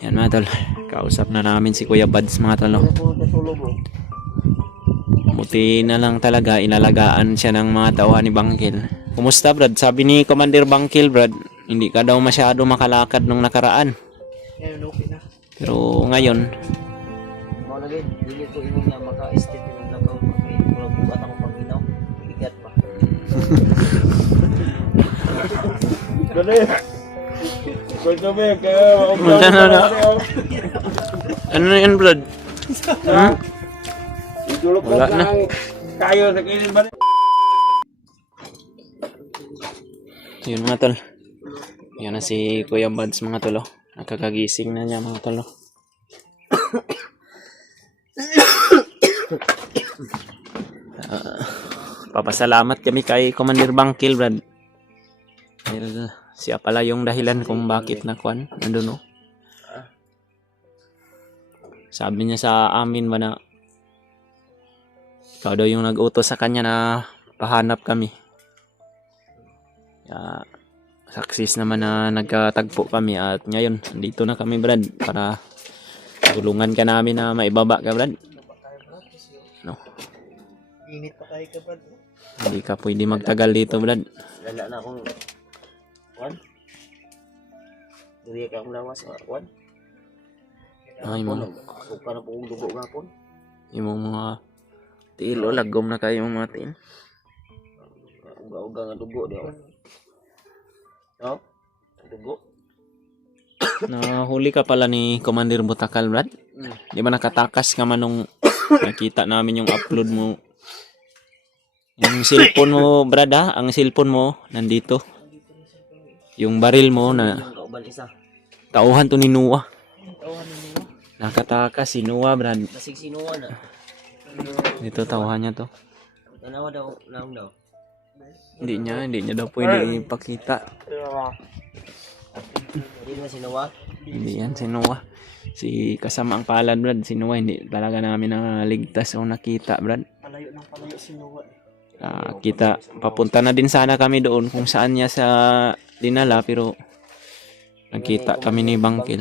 Yan mga tol, kausap na namin si Kuya Bads mga tol. Buti na lang talaga inalagaan siya ng mga tauhan ni Bangkil. Kumusta Brad? Sabi ni Commander Bangkil Brad, hindi ka daw masyado makalakad nung nakaraan. Ngayon okay na. Pero ngayon, Malagay, dili ko imo nga maka-estate ng lakaw kay murag buhat ako paminaw. Bigat pa. Gani. Kwento mo yan, kaya ano na yan Brad? Hmm? idulog ko Wala na. ang kayo sa kilin ba? Yun mga tol. Yan na si Kuya Bads mga tol. Nakakagising na niya mga tol. Papasalamat kami kay Commander Bangkil Brad. Dahil siya pala yung dahilan kung bakit nakuan. Nandun no. Sabi niya sa amin ba na ikaw daw yung nag-utos sa kanya na pahanap kami. Success naman na nagkatagpo kami at ngayon dito na kami Brad para tulungan ka namin na maibaba ka Brad. No. Init pa tayo ka Brad. Hindi ka pwede magtagal dito Brad. Lala na akong kwan. Dili ka akong lawas kwan. Ay mo. Ako ka na po dugo gapon. Yung mga tilo lagom na kayo mga tin. Uga-uga nga dugo di ako. No? Dugo. Nahuli ka pala ni Commander Butakal Brad. Di ba nakatakas ka man nung nakita namin yung upload mo. Yung cellphone mo Brad ha, ang cellphone mo nandito. Yung baril mo na Yung kauban isa. tauhan to ni Noah. Tawahan ninyo. Nakatakas si Noah Brad. Basig sinuwa na. Dito tauhan niya to. Tanawa daw, naong daw. Hindi niya daw pwede ipakita. Hindi naman sinuwa. Hindi yan si Noah. Si kasama ang palad Brad, si Noah hindi talaga namin naligtas o nakita Brad. Palayo ng palayo sinuwa. Kita papunta na din sana kami doon kung saan niya sa dinala pero nagkita kami ni Bangkil.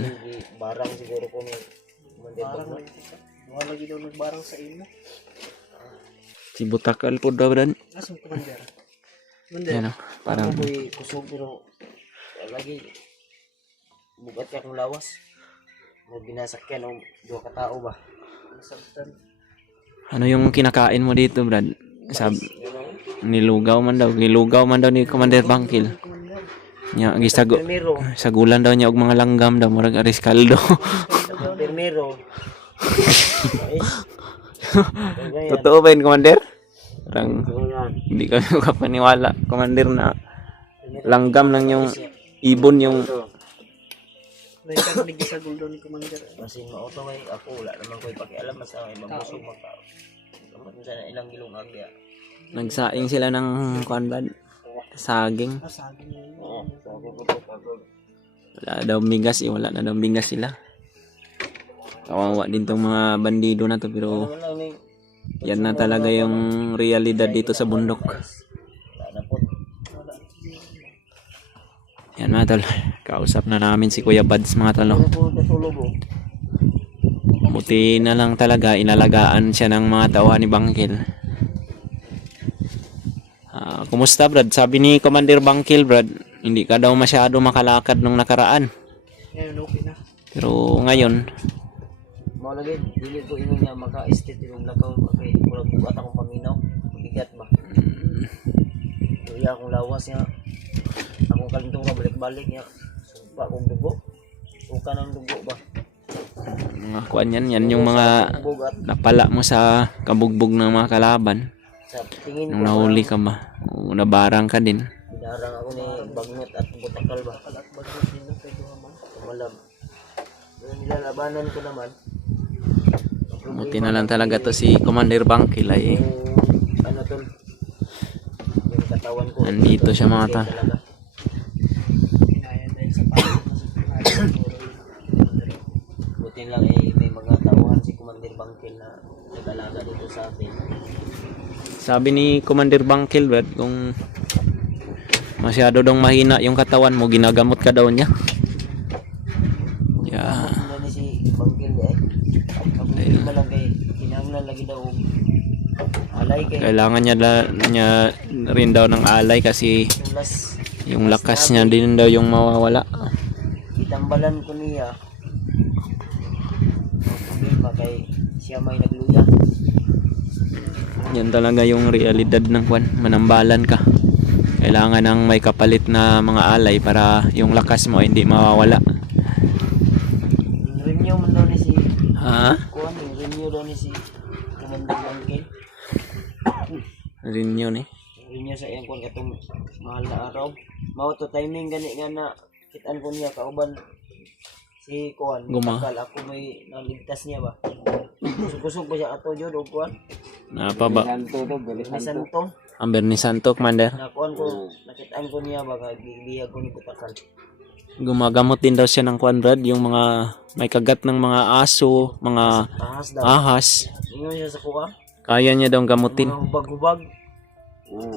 Barang siguro ko ni Barang wala lagi daw nagbarang sa imo. Si Butakal po daw Brad. Asong commander. Yan o, parang Ko'y kusog pero lagi bugat ka kung lawas. Magbinasakyan o duha ka tao ba? Nasabtan. ano yung kinakain mo dito Brad? Nilugaw man daw ni Commander Bangkil. Nya Primero. sagulan daw niya og mga langgam daw murag aris kaldo. Primero. Totoo ba yun Commander? Parang hindi kami makapaniwala Commander na langgam lang yung ibon yung May kanilig sa guldo ni commander. Kasi mauto ay ako wala naman ko'y pakialam sa may mabusog magtao. Kamat mo sana ilang gilong agya. nagsaing sila ng kuan Brad. Saging. Saging yun. Oo. Wala daw bigas wala na daw bigas sila. Kawawa din tong mga bandido na to pero yan na talaga yung realidad dito sa bundok. Yan mga tol, kausap na namin si Kuya Bads mga tol. Buti na lang talaga inalagaan siya ng mga tauhan ni Bangkil. Kumusta Brad? Sabi ni Commander Bangkil Brad, hindi ka daw masyado makalakad nung nakaraan. Ngayon okay na. Pero ngayon, Malagay, dili ko imo nga maka-estate yung lakaw kay murag buhat ako paminaw. Bigat ba? Iya akong lawas nga. Akong kalintong ka balik-balik nga. Sumpa akong dugo. Uka ng dugo ba? mga kuan yan yung mga Bugat napala mo sa kabugbog ng mga kalaban. sa tingin Nung ko. nahuli ka ba? O nabarang ka din. Binarang ako ni Bagnot at Butakal ba? At Bagnot din na kay Duhaman. Kumalam. Nilalabanan ko naman. Buti na lang talaga to si Commander Bangkil ay Ano tol? Yung katawan ko. nandito siya mga tol. Buti lang may mga tauhan si Commander Bangkil na nag-alaga dito sa atin. Sabi ni Commander Bangkil Brad, kung masyado daw mahina yung katawan mo, ginagamot ka daw niya. Yeah. ni si Bangkil eh. Ako hindi ba lang kay kinahanglan lagi daw og alay kay Kailangan niya rin daw ng alay kasi yung last yung lakas niya din daw yung mawawala. itambalan ko niya. Problema kay siya may nagluya. Yan talaga yung realidad ng kwan, manambalan ka. Kailangan ng may kapalit na mga alay para yung lakas mo ay hindi mawawala. Renew man daw ni si Ha? kuan, renew daw ni si Commander Bangkil. Rin yun eh. Renew sa iyang kuan katong mahal na araw. Mao to timing gani nga na kitaan ko niya kauban si kuan. Guma. Akala ako may naligtas niya ba. Kusog-kusog ba siya ato jud og kuan. Napa ba? Santo to, bali Ni Santo. Ang Bernie Santo, Commander. Nakuan ko, nakitaan ko niya ba bibiyag ko ni Butakal. Gumagamot din daw siya ng kwan, Brad. Yung mga may kagat ng mga aso, mga Tahas daw. ahas. Ingon siya sa kuha. Kaya niya daw gamutin. Mga hubag-hubag.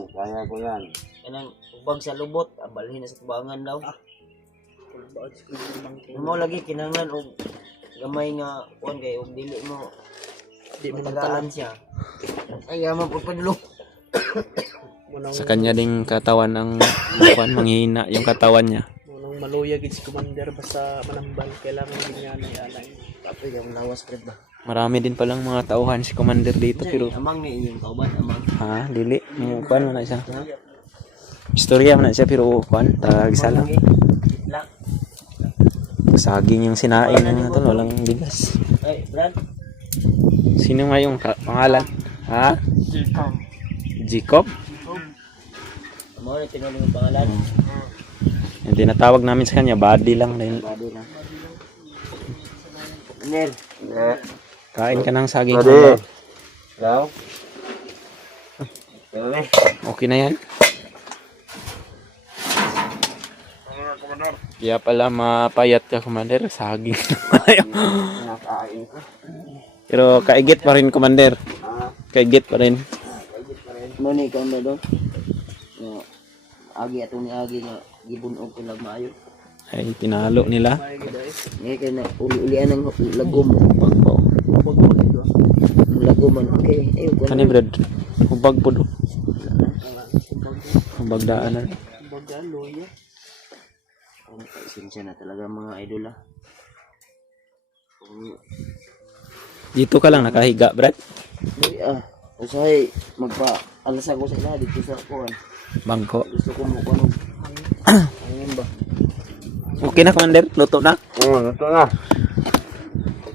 Kaya ko yan. Kanang hubag sa lubot, abalhin na sa tubangan daw. Mo lagi kinahanglan og gamay nga kuan kay og dili mo matagaan siya. Ay yaman pud padulong. Sa kanya ding katawan ang kwan, manghihina yung katawan niya. Munang maluya gid si Commander basta manambal kailangan din niya na alay. Tapos yung lawas pred ba. Marami din palang mga tauhan si Commander dito pero Amang ni inyong kauban amang. ha, dili. Yung kwan mo na siya. Istorya mo na siya pero kwan, tagisa lang. Lang. Saging yung sinain ng ito, walang bigas. Ay, Brad. Sino nga yung pangalan? Ha? Jacob? Amo na tinulong yung pangalan. Yung tinatawag namin sa kanya, buddy lang. Dahil Bado na. Ner. kain ka ng saging. Pwede. Daw? Pwede. Okay na yan. Kaya pala mapayat ka, Commander. Saging. Nakain ko. Pero kaigit pa rin, Commander. Kaigit pa rin. Mo ni kan do. Yo. Agi atong ni agi nga gibunog ko lag maayo. Ay, tinalo nila. Ngay kay na uli-ulian ang lagom. Pagpo. Lagoman. Okay. Ayo ko. Kani, Brad? Hubag po do. Hubag daanan. Baga luya. Sinsya na talaga mga idol ah. Dito ka lang nakahiga, Brad. Uy usahay magpa-alas ako sa ila dito sa kuan. Bangko. Gusto ko mo kuno. Ayun ba? Okay na, Commander. Luto na. Oo, ito na.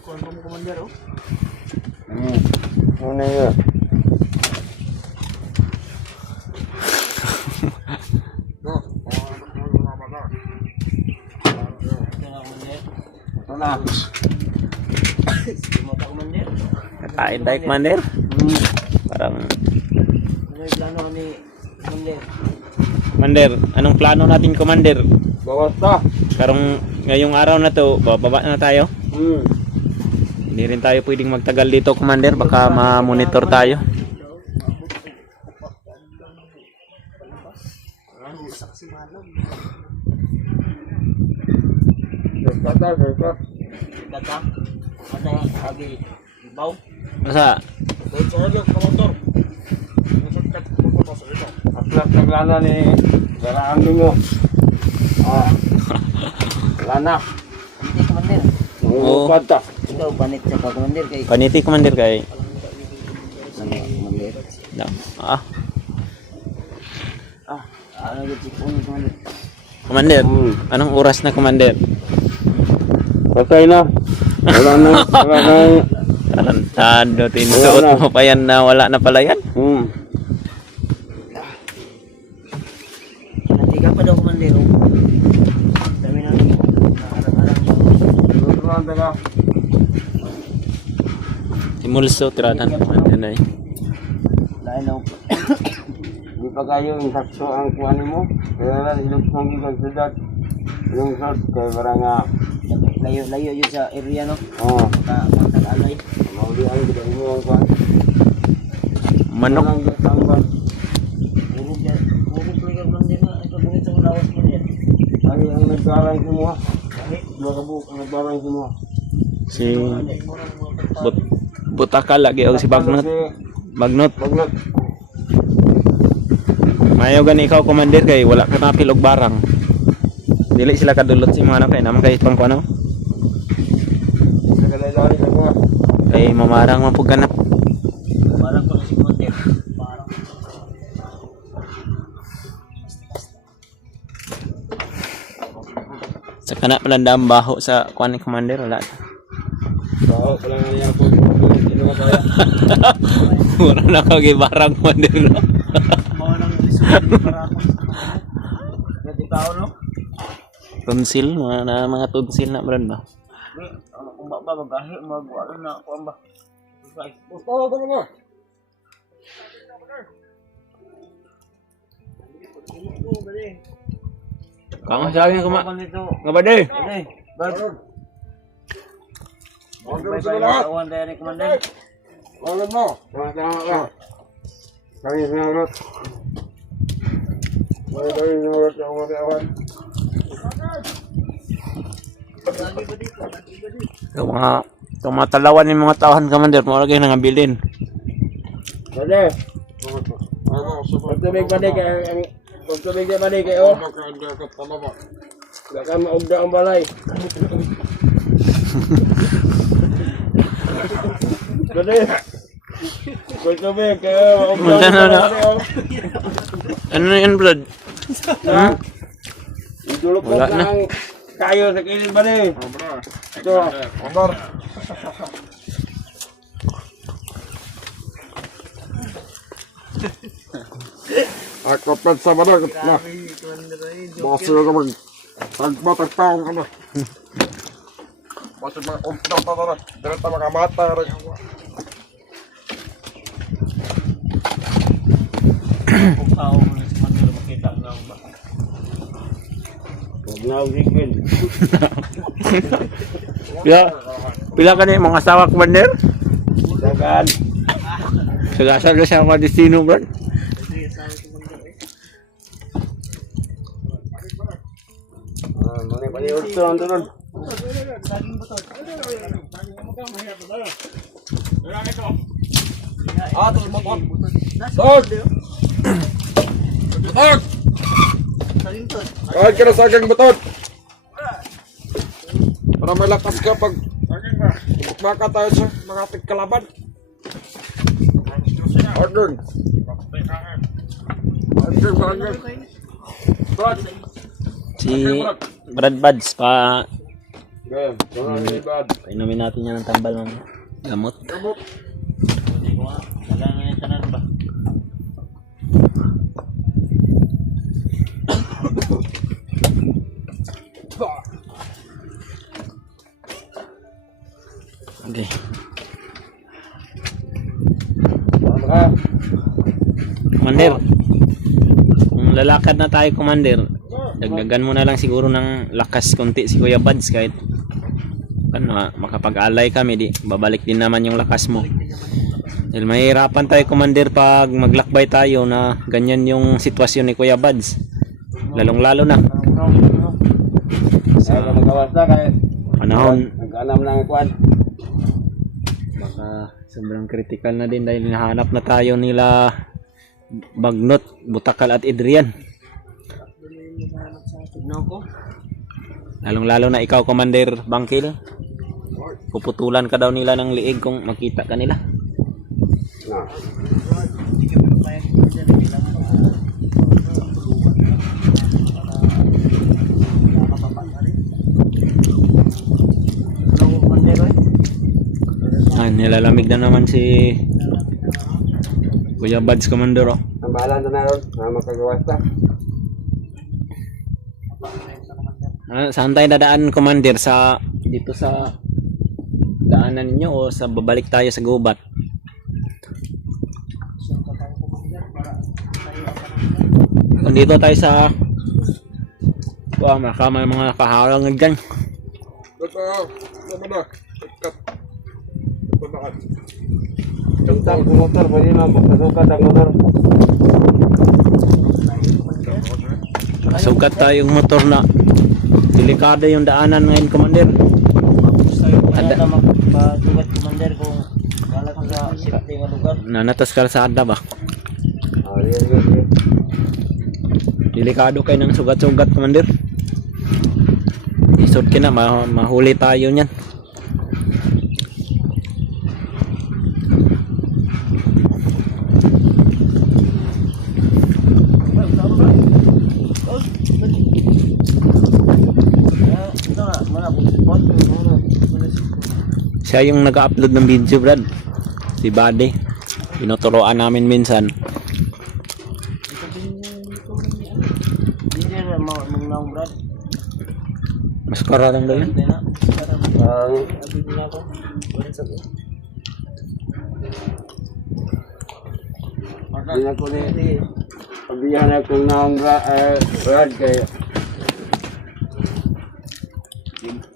Kuan mo Commander oh. Muna yun. No. Ito na Commander. Ito na. Sumata Commander. Kain tayo, Commander. Parang, Ano yung plano ni Commander? Commander, anong plano natin, Commander? Bawas na. Karong ngayong araw na to, bababa na tayo. Hindi rin tayo pwedeng magtagal dito, Commander. Baka ma-monitor tayo. Kata. Kata. Kata agi ibaw. Masa, Wait, sorry yung kamotor. Atlak ng lana ni Garaan mo. Lana. Hindi Commander. Oo. Kata. Ikaw panit sa Commander kay paniti, Commander, kay... Commander. No. Ano yung sipon Commander? Commander, anong oras na, Commander? Patay na. Wala na. Wala na. Tarantado, tinusuot mo pa yan na wala na pala yan. Nanti ka pa daw Commander. Dami na arang-arang daw. Tuturuan tayo. Timulso, tiranan. Yan ay. Lain daw. Di pa kayo yung sakso ang kuhanin mo. Kaya lang ilog mong ipagsudat. Yung sort kaya parang nga. Layo yun sa area no. Oo. Mag-alay. Mauli ang gawin mo ang kuhan. Manok. Walang gatangban. Urog player Commander na. Ito bungit sa lawas mo yan. Ay ang nagbarang kumuha. Dua kabuk ang nagbarang kumuha. Si Butakal lagi o si Bagnot. Bagnot. Bagnot. Mayo gani ikaw commander kay wala ka napil og barang. Dili sila kadulot si mga ano kay naman kay pang kuno. Nagalay-lari ako. Kay mamarang man pug ganap. Parang ko na si Commander. Parang. Sa kana palandam baho sa kuan ni commander wala. Baho pala nga niya ako. Ino ka kaya. Wala na kagi barang commander. No? Mga nang isulit para ako. Ganti tao no? Tonsil mga tonsil na brand ba. Kung ba magahi magwala na ako ang ba. Gusto ko naman. Kang sa akin kuma. Nito. Ngabade. Ade, bad. Huwag sa lahat. Awan tayo ni Commander. Huwag mo. Sama-sama ka. Kami sinarot. Kami sinarot ng mga awan. Yung mga talawan ng mga tauhan commander mo lagi nang abilin. Pwede. Pagtubig ba di kayo? Pagtubig ba di kayo? Gak ka maugda ang balay. Pwede. Pagtubig kayo. Maugda ang balay. Ano yan brad? Idulog ko Wala na. ng kayo sa kilid ba di? Ito. Omar. Ako pa sa mana na. Boso ka mag tagmatagtaong ka na. Boso mga umpitaw pa na. Direta makamata rin. Kung tao mo na si Commander makita nga ba. Huwag na ang higwin. Pila ka ni mga asawa commander? Dagan. Sagasal na siya mga destino brad. Mani baliw ito ang tulad. Terus motor. Dog. Dog. Kahit ka na sa aking batot. Para may lakas ka pag maka tayo sa mga ating kalaban. Order. Order. Brad. Si Brad Buds pa Okay. Brad. inumin natin yan ng tambal ng gamot. Hindi ko nga. Kailangan yung tanan ba. Okay. Commander. Kung lalakad na tayo commander, dagdagan mo na lang siguro ng lakas konti si Kuya Buds kahit ano, makapag-alay kami di babalik din naman yung lakas mo. Dahil mahirapan tayo commander pag maglakbay tayo na ganyan yung sitwasyon ni Kuya Buds. Lalong lalo na Sa magawas na kaya panahon nag-anam ng kwan. baka sobrang critical na din dahil nahanap na tayo nila Bagnot, Butakal at Adrian. Tignan ko. Lalong lalo na ikaw Commander Bangkil. Puputulan ka daw nila ng liig kung makita ka nila. Na. Nilalamig na naman si Kuya Buds Commander. Oh. Ang bahala na ron, na makagawas na. Saan tayo dadaan Commander? Sa dito sa daanan ninyo o sa babalik tayo sa gubat? Kung dito tayo sa may mga kaharang dyan. Ito, naman na. Kat. Pagbakat. Tentang motor, pwede na magpasukat ang motor. Sukat tayong motor na delikado yung daanan ngayon Commander. Kaya na magpatugat commander kung wala ko sa safety nga lugar. Nanatas kalsada ba? Oh, sige. Delikado kayo ng sugat-sugat, Commander. Isod ka na, mahuli tayo niyan. Ito nga, mga pusipot. Siya yung nag-upload ng video, Brad. Si Buddy. Tinuturoan namin minsan. Hindi na mga brad. Mas kara lang daw yun. Hindi na. Sabi nila ako. Wala sabi. Hindi na ko ni pabihan ako ng Brad kay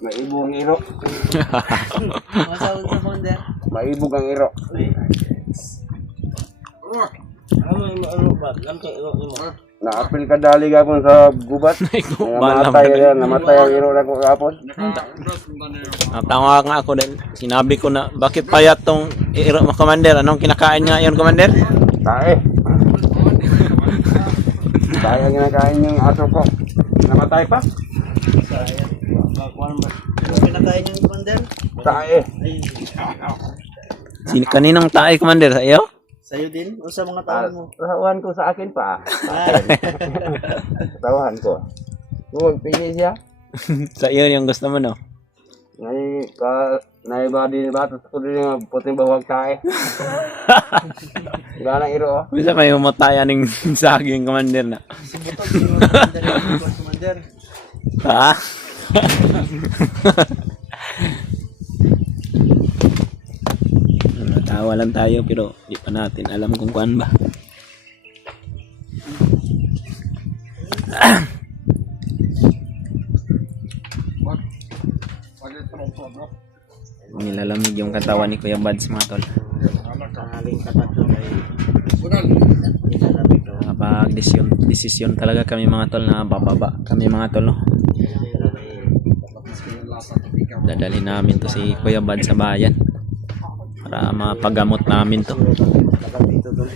maibong iro. Masawag sa commander. Maibog ang iro. Ano ba? Lamkay iro mo. Naapil ka dali gapon sa gubat. Namatay ang iro na ko gapon. Natawa nga ako din. Sinabi ko na, bakit payat tong iro mo, Commander? Anong kinakain nga yun, Commander? Tae. Tae ang ginakain yung aso ko. Namatay pa? Kakuan ba? Ano pinakain yung commander? Tae. Kaninong tayo, Commander? Sa iyo? Sa'yo din? O sa mga tao mo? Tawahan ko sa akin pa. Ay. Tawahan ko. Huwag pili siya. Sa iyo yung gusto mo, no? Naibadi ni Batos ko din yung puting bawag tae. Ganang iro. Bisa kayo matayan ng saging, Commander, na. Si Butog, yung commander yung commander. Ha? Natawa lang tayo pero di pa natin alam kung kuan ba. Nilalamig yung katawan ni Kuya Bads, mga tol. Tangaling katatlo ay nilalamig daw. Kapag desisyon talaga kami, mga tol, na bababa kami, mga tol, no? Dadalhin namin to si Kuya Bad sa bayan para mapagamot namin to. Dito doon.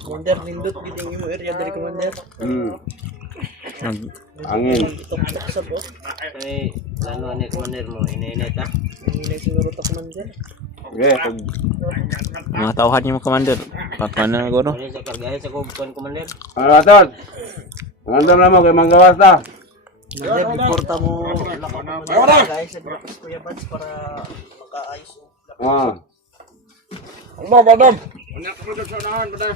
Commander, nindot giting yung area dari commander. Angin. Tok-tok sa po. Ay, lalo ni commander mo, init ah. Init siguro to commander. Okay, Mga tauhan niyo, Commander. Pakuan na siguro. Ano sa kargaya sa kubukan commander? ano aton? Mangandam na mo kay Manggawas ta. Commander, biporta mo lakot guys sa grupos Kuya Bads para makaayos yung Ah. Ano ba, Badam? Ano ka mo sa unahan, Badam?